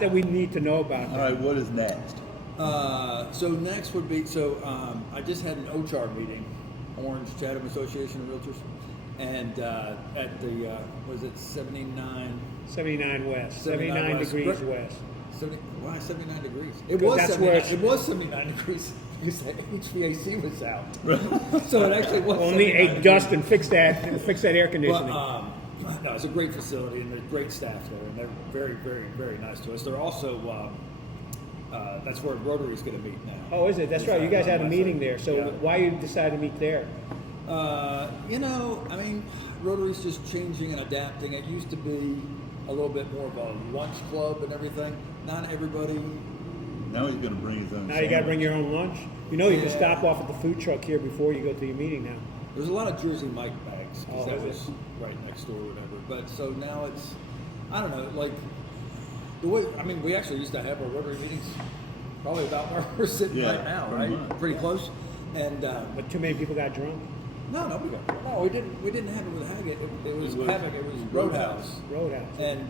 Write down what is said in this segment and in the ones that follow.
lot that we need to know about. All right, what is next? So next would be, I just had an OCHAR meeting, Orange Chatham Association of Realtors, and at the, was it 79? 79 west, 79 degrees west. 70, why 79 degrees? It Because was that's 79, where it was 79 degrees because the HVAC was out. So it actually was Only 79 ate degrees. dust and fix that air conditioning. But, no, it's a great facility and there's great staff there, and they're very, very, very nice to us. They're also, that's where Rotary's going to meet now. Oh, is it? That's right. You guys had a meeting there. So Yeah. why you decided to meet there? I mean, Rotary's just changing and adapting. It used to be a little bit more of a lunch club and everything. Not everybody. Now he's going to bring his own. Now you got to bring your own lunch. You know, you can Yeah. stop off at the food truck here before you go to your meeting now. There's a lot of Jersey Mike bags because Oh, that is was right next door or whatever. But so now it's, I don't know, like the way. I mean, we actually used to have our Rotary meetings probably about where we're sitting Yeah, right now, pretty right? much. Pretty close. And But too many people got drunk. no, we didn't. We didn't have it with Havoc. It was Havoc. It was Roadhouse. Roadhouse. And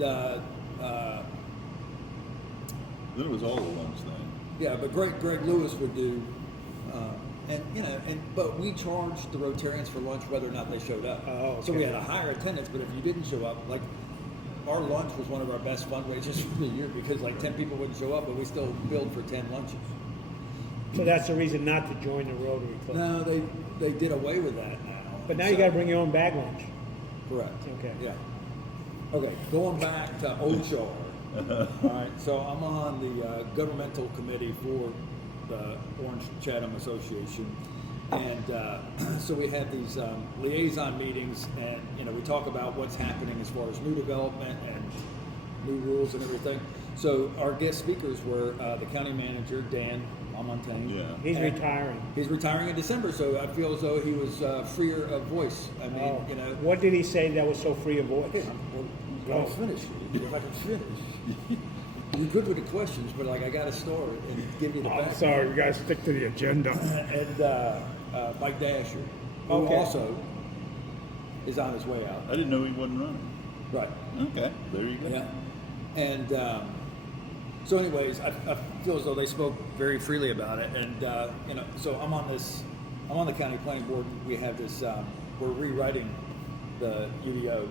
Then it was all a lunch thing. yeah, but Greg Lewis would do, but we charged the Rotarians for lunch whether or not they showed up. Oh, okay. So we had a higher attendance, but if you didn't show up, like our lunch was one of our best fundraisers for the year because like 10 people wouldn't show up, but we still billed for 10 lunches. So that's the reason not to join the Rotary Club. No, they did away with that now. But now you got to bring your own bag lunch. Correct. Okay. Yeah. Okay, going back to OCHAR. All right, so I'm on the governmental committee for the Orange Chatham Association, and so we had these liaison meetings, and we talk about what's happening as far as new development and new rules and everything. So our guest speakers were the county manager Dan Lamontagne. Yeah. He's And retiring. He's retiring in December, so I feel as though he was freer of voice. I mean, Oh. What did he say that was so free of voice? I'll finish. If I can finish. You're good with the questions, but like I got to start and give you the I'm back. sorry, we got to stick to the agenda. And Mike Dasher, who Okay. also is on his way out. I didn't know he wasn't running. Right. Okay, there you go. Yeah. And so, anyways, I feel as though they spoke very freely about it, and so I'm on the county planning board. We have this. We're rewriting the UDO.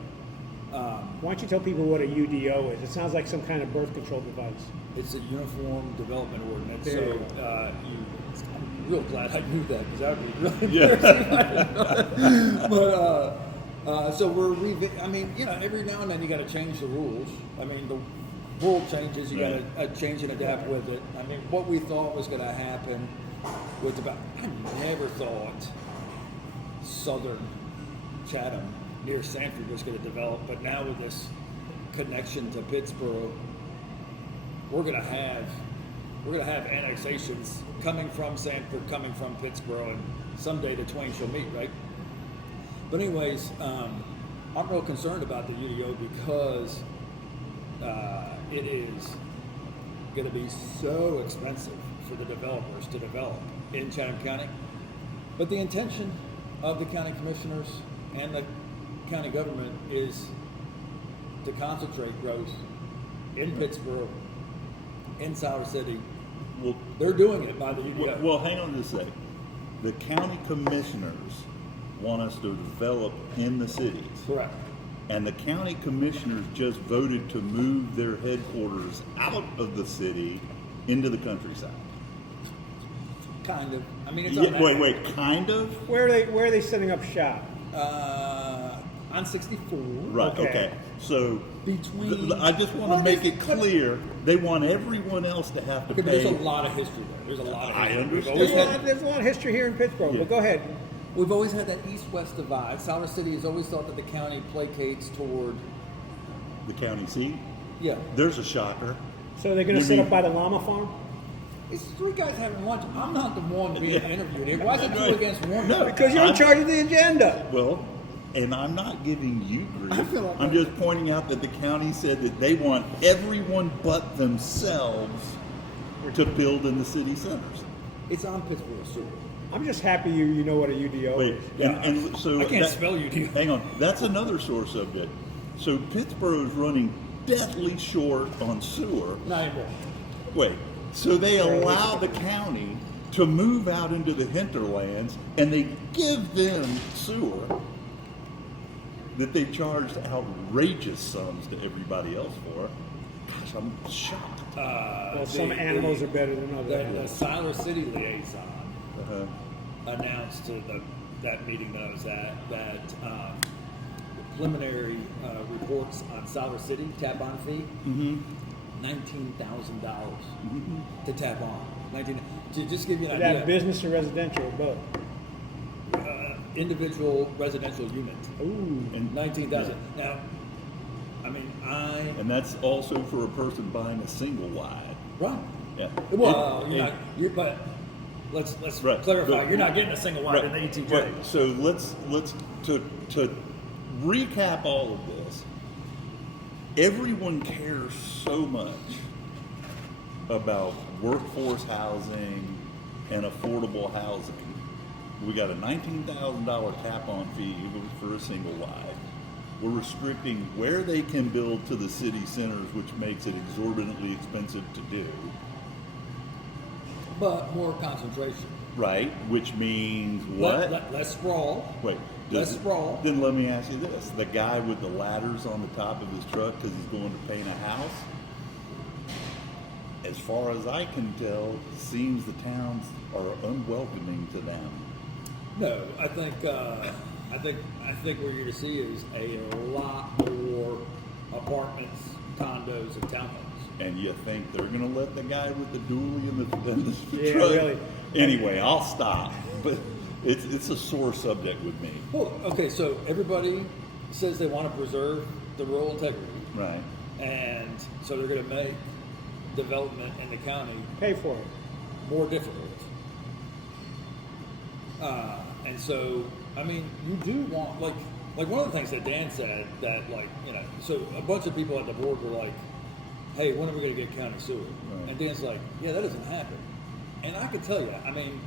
Why don't you tell people what a UDO is? It sounds like some kind of birth control device. It's a uniform development ordinance. There So you I'm real glad I knew that because that would be really Yeah. embarrassing. But so we're I mean, every now and then you got to change the rules. I mean, the world changes. You got to change and adapt with it. I mean, what we thought was going to happen was I never thought southern Chatham near Sanford was going to develop, but now with this connection to Pittsboro, we're going to have annexations coming from Sanford, coming from Pittsboro, and someday the twain shall meet, right? But anyways, I'm real concerned about the UDO because it is going to be so expensive for the developers to develop in Chatham County. But the intention of the county commissioners and the county government is to concentrate growth in Pittsboro, in Siler City. Well, They're doing it by the UDO. well, hang on just a second. The county commissioners want us to develop in the cities. Correct. And the county commissioners just voted to move their headquarters out of the city into the countryside. Kind of. I mean, it's Wait, kind of? Where are they setting up shop? On 64. Right, Okay. okay. So, Between- I just want to make it clear, they want everyone else to have to Okay, but pay. there's a lot of history there. There's a lot of I history. understand. There's a lot of history here in Pittsburgh. Yeah. But go ahead. We've always had that east-west divide. Siler City has always thought that the county placates toward, The county seat? yeah. There's a shocker. So they're going to You sit mean- up by the llama farm? It's three guys having lunch. I'm not the one being interviewed here. Why is it two No. against one? No. Because you're in charge of the agenda. Well, and I'm not giving you I grief. feel like I'm just pointing out that the county said that they want everyone but themselves to build in the city centers. It's on Pittsburgh Sewer. I'm just happy you know what a UDO Wait, is. and so I can't that- spell UDO. Hang on, that's another sore subject. So Pittsboro is running deathly short on sewer. Not anymore. Wait, so they allow the county to move out into the hinterlands, and they give them sewer that they charged outrageous sums to everybody else for. Gosh, I'm shocked. Well, some animals are better than The others. Siler City liaison Uh-huh. announced to that meeting that I was at that the preliminary reports on Siler City tap-on fee, $19,000 to tap on. To just give you an Is that idea, business or residential or both? individual residential unit, Ooh. And 19,000. Now, I mean, and that's also for a person buying a single wide. right. Yeah. Well, but let's Right. clarify. But- You're not getting a single wide in the ETJ. Right. So let's to recap all of this. Everyone cares so much about workforce housing and affordable housing. We got a $19,000 cap-on fee for a single wide. We're restricting where they can build to the city centers, which makes it exorbitantly expensive to do. But more concentration. Right, which means what? Less sprawl. Wait, Less sprawl. Then let me ask you this: the guy with the ladders on the top of his truck because he's going to paint a house. As far as I can tell, seems the towns are unwelcoming to them. No, I think what you're going to see is a lot more apartments, condos, and townhomes. And you think they're going to let the guy with the dually in the Yeah, truck? really. Anyway, I'll stop. But it's a sore subject with me. Well, okay, so everybody says they want to preserve the rural integrity, Right. and so they're going to make development in the county Pay for it. more difficult. And so, I mean, you do want, like one of the things that Dan said that, so a bunch of people at the board were like, hey, when are we going to get county sewer? Right. And Dan's like, yeah, that doesn't happen. And I can tell you, I mean,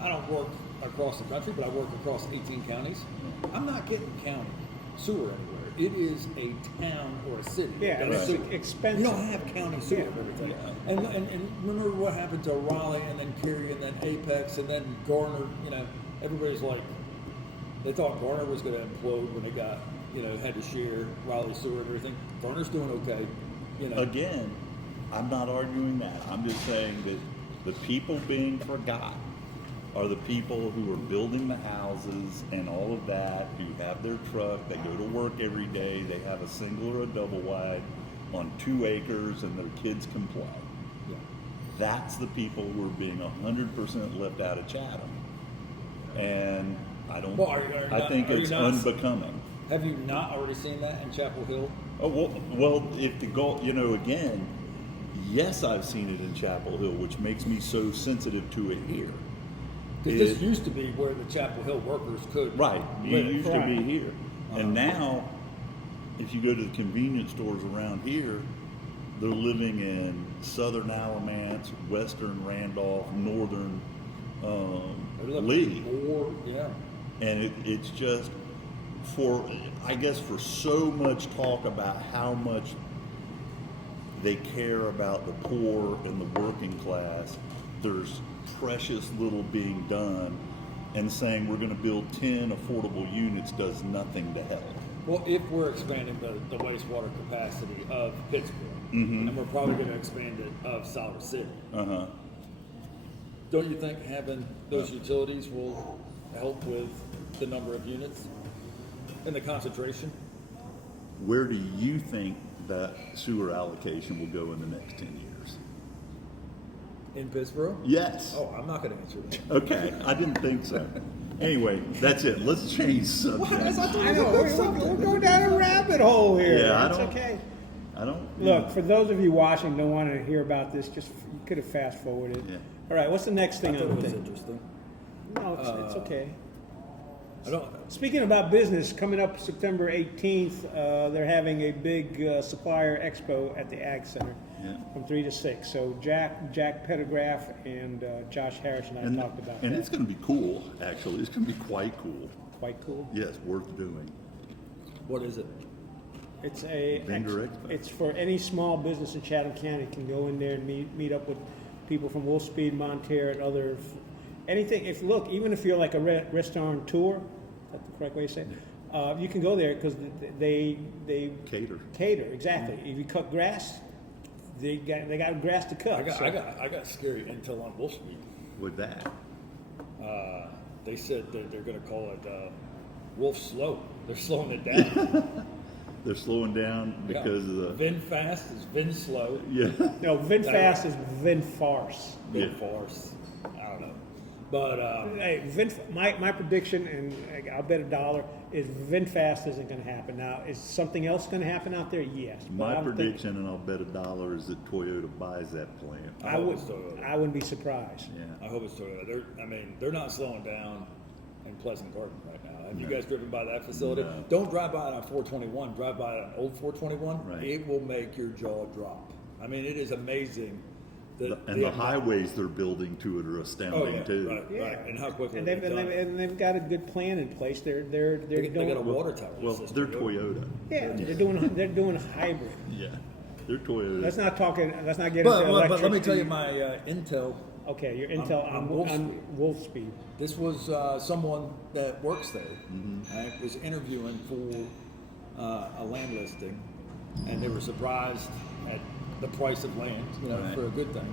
I don't work across the country, but I work across 18 counties. I'm not getting county sewer anywhere. It is a town or a city. Yeah, that and has it's sewer. expensive. You don't have county sewer Yeah. and everything. And remember what happened to Raleigh and then Cary and then Apex and then Garner, everybody's like, they thought Garner was going to implode when they got, had to share Raleigh sewer and everything. Garner's doing okay. Again, I'm not arguing that. I'm just saying that the people being forgotten are the people who are building the houses and all of that, who have their truck, they go to work every day, they have a single or a double wide on 2 acres and their kids can play. Yeah. That's the people who are being 100% left out of Chatham. And I don't, Well, I think it's unbecoming. Have you not already seen that in Chapel Hill? Oh, well, if the goal, again, yes, I've seen it in Chapel Hill, which makes me so sensitive to it here. Because this used to be where the Chapel Hill workers could Right, you live. used to be here. And Uh-huh. now, if you go to the convenience stores around here, they're living in southern Alamance, western Randolph, northern They're living Lee. more, yeah. And it's just I guess for so much talk about how much they care about the poor and the working class, there's precious little being done, and saying we're going to build 10 affordable units does nothing to help. Well, if we're expanding the wastewater capacity of Pittsboro, Mm-hmm. and we're probably going to expand it of Siler City, Uh-huh. don't you think having those utilities will help with the number of units and the concentration? Where do you think that sewer allocation will go in the next 10 years? In Pittsboro? Yes. Oh, I'm not going to answer that. Okay, I didn't think so. Anyway, that's it. Let's change subjects. I know, we're going down a rabbit hole here. Yeah, It's okay. I don't. Look, for those of you watching don't want to hear about this, just you could have fast forwarded. Yeah. All right, what's the next thing I thought on it the was thing? interesting. No, it's okay. I don't. Speaking about business, coming up September 18th, they're having a big supplier expo at the Ag Center Yeah. from 3 to 6. So Jack Pettigraph and Josh Harris and I talked about And that. it's going to be cool, actually. It's going to be quite cool. Quite cool. Yes, worth doing. What is it? It's a Vendor Expo. It's for any small business in Chatham County can go in there and meet up with people from Wolfspeed, Monterey, and other anything. Even if you're like a restaurateur, is that the correct way to say it? You can go there because they Cater. Cater, exactly. If you cut grass, they got grass to cut. I got scary intel on Wolfspeed. With that. They said that they're going to call it Wolf Slow. They're slowing it down. They're slowing down because of the. Vin Fast is Vin Slow. Yeah. No, VinFast is VinFarce. Vin Yeah. Farce. I don't know. But Hey, my prediction, and I'll bet $1, is VinFast isn't going to happen. Now, is something else going to happen out there? Yes. but I My don't prediction, and I'll bet $1, is that Toyota buys that plant. I hope it's Toyota. wouldn't be surprised. Yeah. I hope it's Toyota. They're not slowing down in Pleasant Garden right now. Have you guys driven by that facility? No. Don't drive by it on 421. Drive by it on old 421. Right. It will make your jaw drop. I mean, it is amazing. And the highways they're building to it are astounding too. Right, Yeah. right. And how quickly And they've done it. they've got a good plan in place. They're They doing got a water tower. Well, system. they're Toyota. yeah they're doing hybrid. Yeah, they're Toyota. Let's not get into But electric. let me tell you my intel. Okay, your intel on on Wolfspeed. This was someone that works there. I was interviewing for a land listing, and they were surprised at the price of land, Right. for a good thing.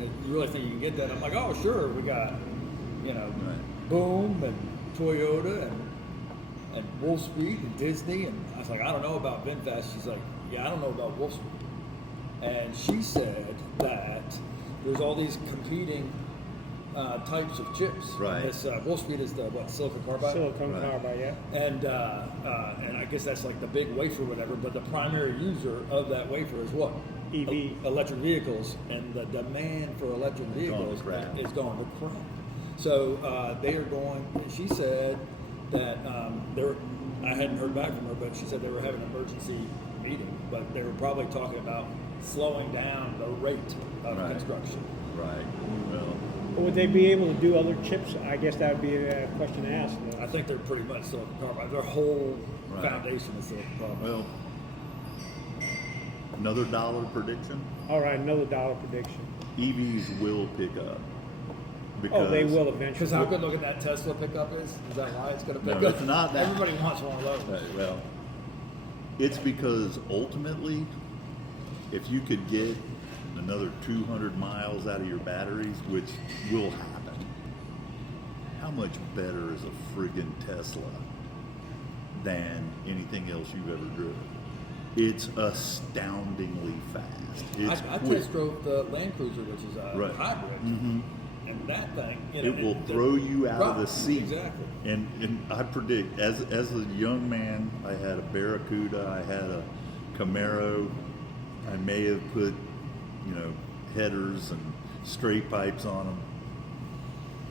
And you really think you can get that? I'm like, oh, sure, we got, Right. Boom and Toyota and Wolfspeed and Disney. And I was like, I don't know about VinFast. She's like, yeah, I don't know about Wolfspeed. And she said that there's all these competing types of chips. Right. This Wolfspeed is the silicon carbide. Silicon Right. carbide, yeah. And I guess that's like the big wafer, or whatever. But the primary user of that wafer is what? EV. Electric vehicles, and the demand for electric vehicles crap. is going to crap. So they are going. She said that I hadn't heard back from her, but she said they were having an emergency meeting, but they were probably talking about slowing down the rate of Right. construction. Right. Well, Would they be able to do other chips? I guess that would be a question to ask. I think they're pretty much silicon carbide. Their whole Right. foundation is silicon carbide. well. Another dollar prediction. All right, another dollar prediction. EVs will pick up. Oh, they will Because eventually. how good looking that Tesla pickup is? Is that why it's going to pick No, up? it's not that. Everybody wants one of those. Well, it's because ultimately, if you could get another 200 miles out of your batteries, which will happen, how much better is a friggin' Tesla than anything else you've ever driven? It's astoundingly fast. It's I quick. test drove the Land Cruiser, which is a Right. hybrid, and that thing, It will throw you out of the Right, seat. Exactly. And I predict, as a young man, I had a Barracuda, I had a Camaro, I may have put, headers and straight pipes on them.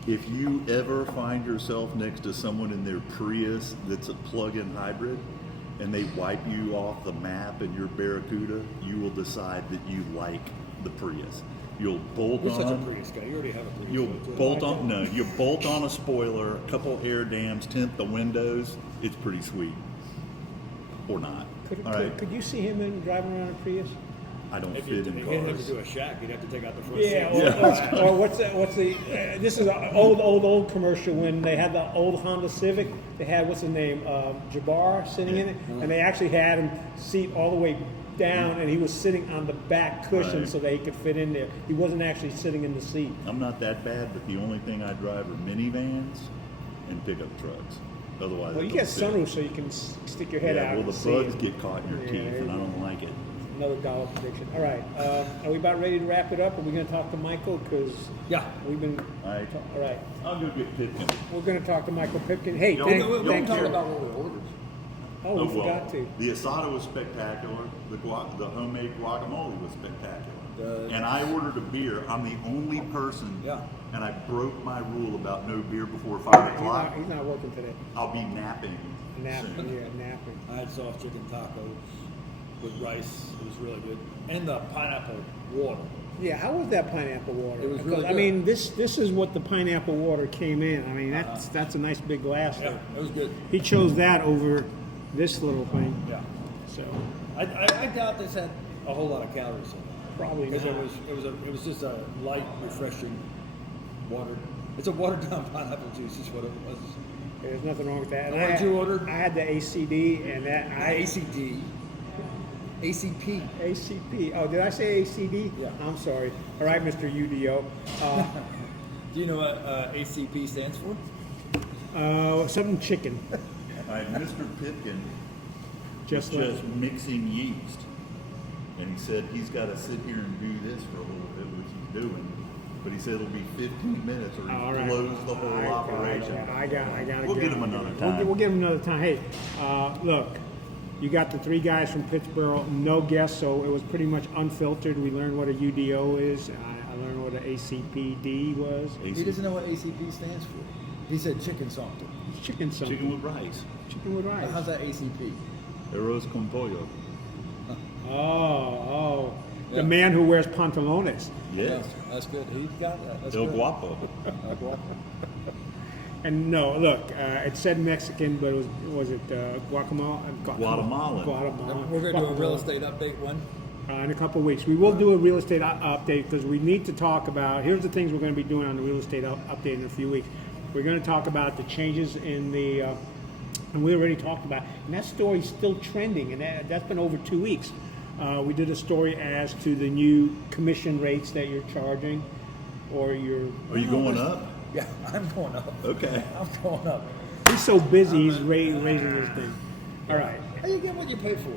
If you ever find yourself next to someone in their Prius that's a plug-in hybrid, and they wipe you off the map in your Barracuda, you will decide that you like the Prius. You'll bolt You're on. such a Prius guy. You already have a Prius. You'll don't you? bolt on. No, you bolt on a spoiler, a couple air dams, tint the windows. It's pretty sweet, or not. All right, Could you see him driving around a Prius? I don't If you fit in he'd have to cars. do a shack, you'd have to take out the front Yeah, seat. or what's the? This is an old commercial when they had the old Honda Civic. They had what's his name, Jabbar sitting in it, and they actually had him seat all the way down, and he was sitting on the back cushion Right. so that he could fit in there. He wasn't actually sitting in the seat. I'm not that bad, but the only thing I drive are minivans and pickup trucks. Otherwise, Well, I you don't get fit. sunroof so you can stick your head Yeah, out. well, and the see bugs it. get caught in your Yeah, teeth, there and I you don't like it. Another dollar prediction. All right, are we about ready to wrap it up? Are we going to talk to Michael? Because Yeah. we've been. All right, All right, I'll go get Pipkin. we're going to talk to Michael Pipkin. Hey, Yo, thank, yo, We thank talk you. about what we ordered. Oh, we forgot to. The asada was spectacular. The homemade guacamole was spectacular. And I ordered a beer. I'm the only person. Yeah. And I broke my rule about no beer before 5 o'clock. He's not working today. I'll be napping. Napping, soon. yeah, napping. I had soft chicken tacos with rice. It was really good. And the pineapple water. Yeah, how was that pineapple water? It was Because, really I good. mean, this is what the pineapple water came in. I mean, that's a nice big glass. Yeah, There. it was good. He chose that over this little thing. Yeah. So I doubt this had a whole lot of calories in it. probably Because not. it was just a light, refreshing water. It's a watered down pineapple juice is what it was. There's nothing wrong with that. And what did you order? I had the ACD and that ACD. ACP. ACP. Oh, did I say ACD? Yeah. I'm sorry. All right, Mr. UDO. Do you know what ACP stands for? Something chicken. Mr. Pipkin Just was like just mixing yeast, and he said he's got to sit here and do this for a little bit, which he's doing. But he said it'll be 15 minutes, or he all right. close the whole operation. I got We'll get him another time. We'll give him another time. Hey, look, you got the 3 guys from Pittsboro, no guests, so it was pretty much unfiltered. We learned what a UDO is. I learned what an ACPD was. He doesn't know what ACP stands for. He said chicken something. Chicken something. Chicken with rice. Chicken with rice. How's that ACP? Arroz con pollo. Oh. Yeah. The man who wears pantalones. Yes. Yeah, that's good. He's got that. That's El good. Guapo. El Guapo. And no, look, it said Mexican, but was it Guatemala? Guatemalan. Guatemala. We're going to do a real estate update one. In a couple of weeks. We will do a real estate update because we need to talk about, here's the things we're going to be doing on the real estate update in a few weeks. We're going to talk about the changes in the, and we already talked about, and that story's still trending, and that's been over 2 weeks. We did a story as to the new commission rates that you're charging, or your. Are you going up? Yeah, I'm going up. Okay. I'm going up. He's so busy, he's raising this thing. All right. How you get what you pay for?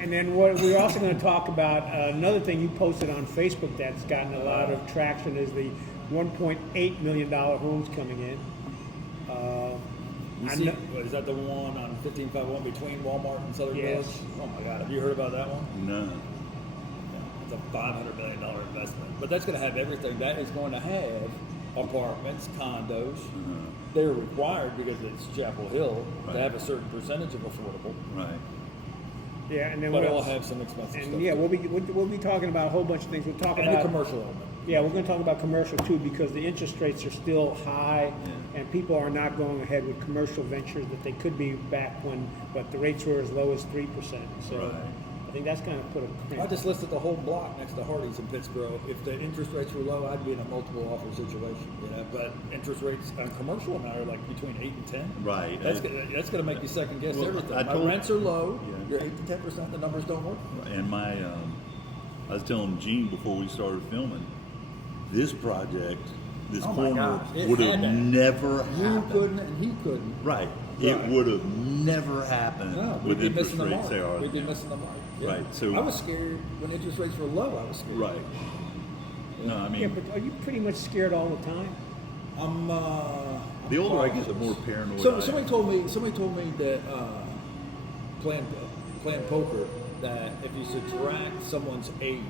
And then what we're also going to talk about, another thing you posted on Facebook that's gotten a lot of traction is the $1.8 million homes coming in. You I see, know- what, is that the one on 1551 between Walmart and Southern Yes. Village? Oh my God, have you heard about that one? No. It's a $500 million investment. But that's going to have everything. That is going to have apartments, condos. They're required because it's Chapel Hill Right. to have a certain percentage of affordable. Right. Yeah, and then But what it'll else? have some expensive stuff. And yeah, we'll be talking about a whole bunch of things. We'll talk and the about commercial element. Yeah, we're going to talk about commercial too because the interest rates are still high, Yeah. and people are not going ahead with commercial ventures that they could be back when, but the rates were as low as 3%. So Right. I think that's going to put a I crimp. just listed the whole block next to Hardee's in Pittsboro. If the interest rates were low, I'd be in a multiple offer situation. You know, but interest rates on commercial now are like between 8 and 10. Right. That's gonna make you second guess Well, everything. I My told- rents are low. Yeah. You're 8 to 10%. The numbers don't work. And I was telling Gene before we started filming, this project, this Oh my corner gosh, it would have had to. never You happened. couldn't, and he couldn't. Right. It Right. would have never happened No, we'd with be interest missing the rates mark. they are. We'd be now. missing the mark. Yeah. Right, so- I was scared when interest rates were low. I was scared. Right. No, I mean, Yeah, but are you pretty much scared all the time? I'm. the older I cautious. get, the more paranoid So I somebody am. told me that playing poker, that if you subtract someone's age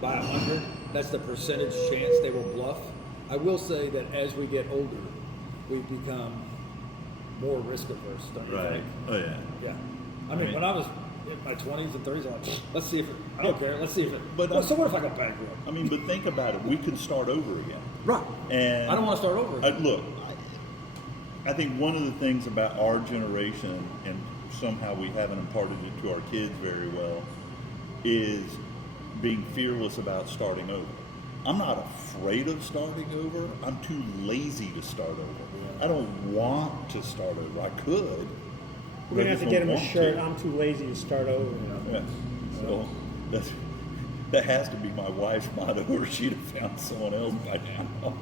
by 100, that's the percentage chance they will bluff. I will say that as we get older, we become more risk averse. Don't you Right. think? Oh, yeah. Yeah. I mean, Right. when I was in my 20s and 30s, I'm like, let's see if it. I don't care. Let's see if it. But- But so what if I go bankrupt? I mean, but think about it. We can start over again. Right. And I don't want to start over. Look, I think one of the things about our generation, and somehow we haven't imparted it to our kids very well, is being fearless about starting over. I'm not afraid of starting over. I'm too lazy to start over. I don't want to start over. I could. We're but going to I have to just get him don't a want shirt. to. I'm too lazy to start over. Yeah. So that has to be my wife's motto, or she'd have found someone else by now.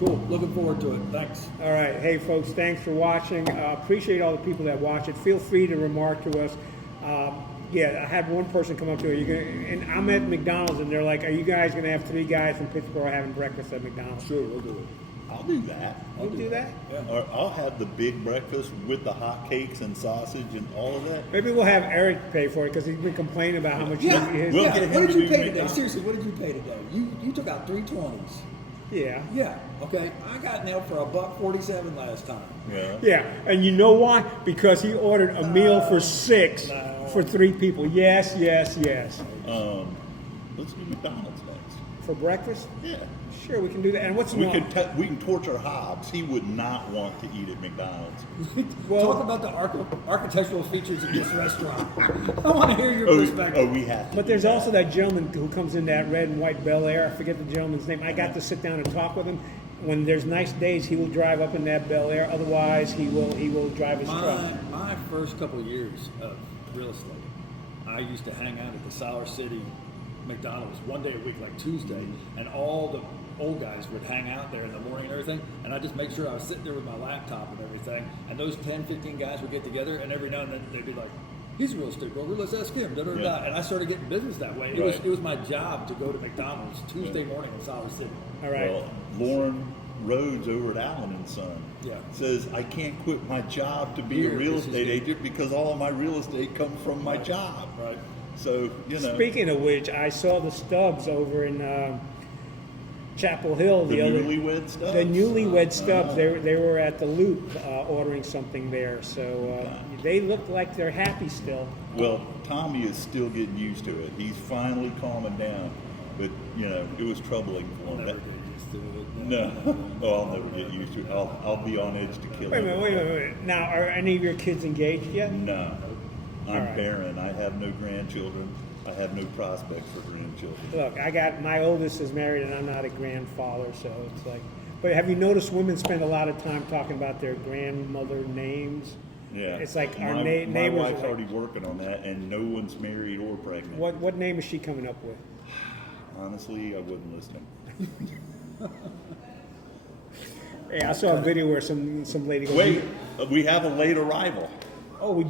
Cool. Looking forward to it. Thanks. All right. Hey, folks, thanks for watching. Appreciate all the people that watch it. Feel free to remark to us. Yeah, I had one person come up to me, and I'm at McDonald's, and they're like, are you guys going to have 3 guys from Pittsboro having breakfast at McDonald's? Sure, we'll do it. I'll do that. You'll do that? Yeah. Or I'll have the big breakfast with the hot cakes and sausage and all of that. Maybe we'll have Eric pay for it because he's been complaining about how much Yeah. his. We'll Yeah. get him What did you to pay today? McDonald's. Seriously, what did you pay today? You took out 320s. Yeah. Yeah. Okay. I got nailed for $1.47 last time. Yeah. Yeah, and you know why? Because he ordered a meal for 6 for 3 people. Yes, yes, yes. Let's do McDonald's next. For breakfast? Yeah. Sure, we can do that. And what's We wrong? we can torture Hobbs. He would not want to eat at McDonald's. Well- Talk about the architectural features of this restaurant. I want to hear your perspective. Oh, we have to. But do there's that. also that gentleman who comes in that red and white Bel Air. I forget the gentleman's name. I got to sit down and talk with him. When there's nice days, he will drive up in that Bel Air. Otherwise, he will drive his truck. My first couple of years of real estate, I used to hang out at the Sour City McDonald's one day a week, like Tuesday, and all the old guys would hang out there in the morning and everything, and I just make sure I was sitting there with my laptop and everything, and those 10, 15 guys would get together, and every now and then they'd be like, he's a real estate broker, let's ask him, da, da, da, Yeah. and I started getting business that way. Right. It was my job to go to McDonald's Tuesday morning in Sour City. All right. Well, Lauren Rhodes over at Allen and Son Yeah. says, I can't quit my job to be Here, a real this is estate good. agent because all of my real estate comes from my job. Right. So, Speaking of which, I saw the Stubbs over in Chapel Hill the the other. newlywed stuff. The newlywed Stubbs. They were at the Loop ordering something there, so they look like they're happy still. Well, Tommy is still getting used to it. He's finally calming down. But, it was troubling for him. Never get used to it. No. Oh, I'll never get used to it. I'll be on edge to kill Wait a him. minute, wait. Now, are any of your kids engaged yet? No. I'm All right. barren. I have no grandchildren. I have no prospects for grandchildren. Look, my oldest is married, and I'm not a grandfather, so it's like. But have you noticed women spend a lot of time talking about their grandmother names? Yeah. It's like our my neighbors. wife's are like, already working on that, and no one's married or pregnant. what name is she coming up with? Honestly, I wouldn't listen. Hey, I saw a video where some lady goes, Wait, we have a late arrival. "Oh, we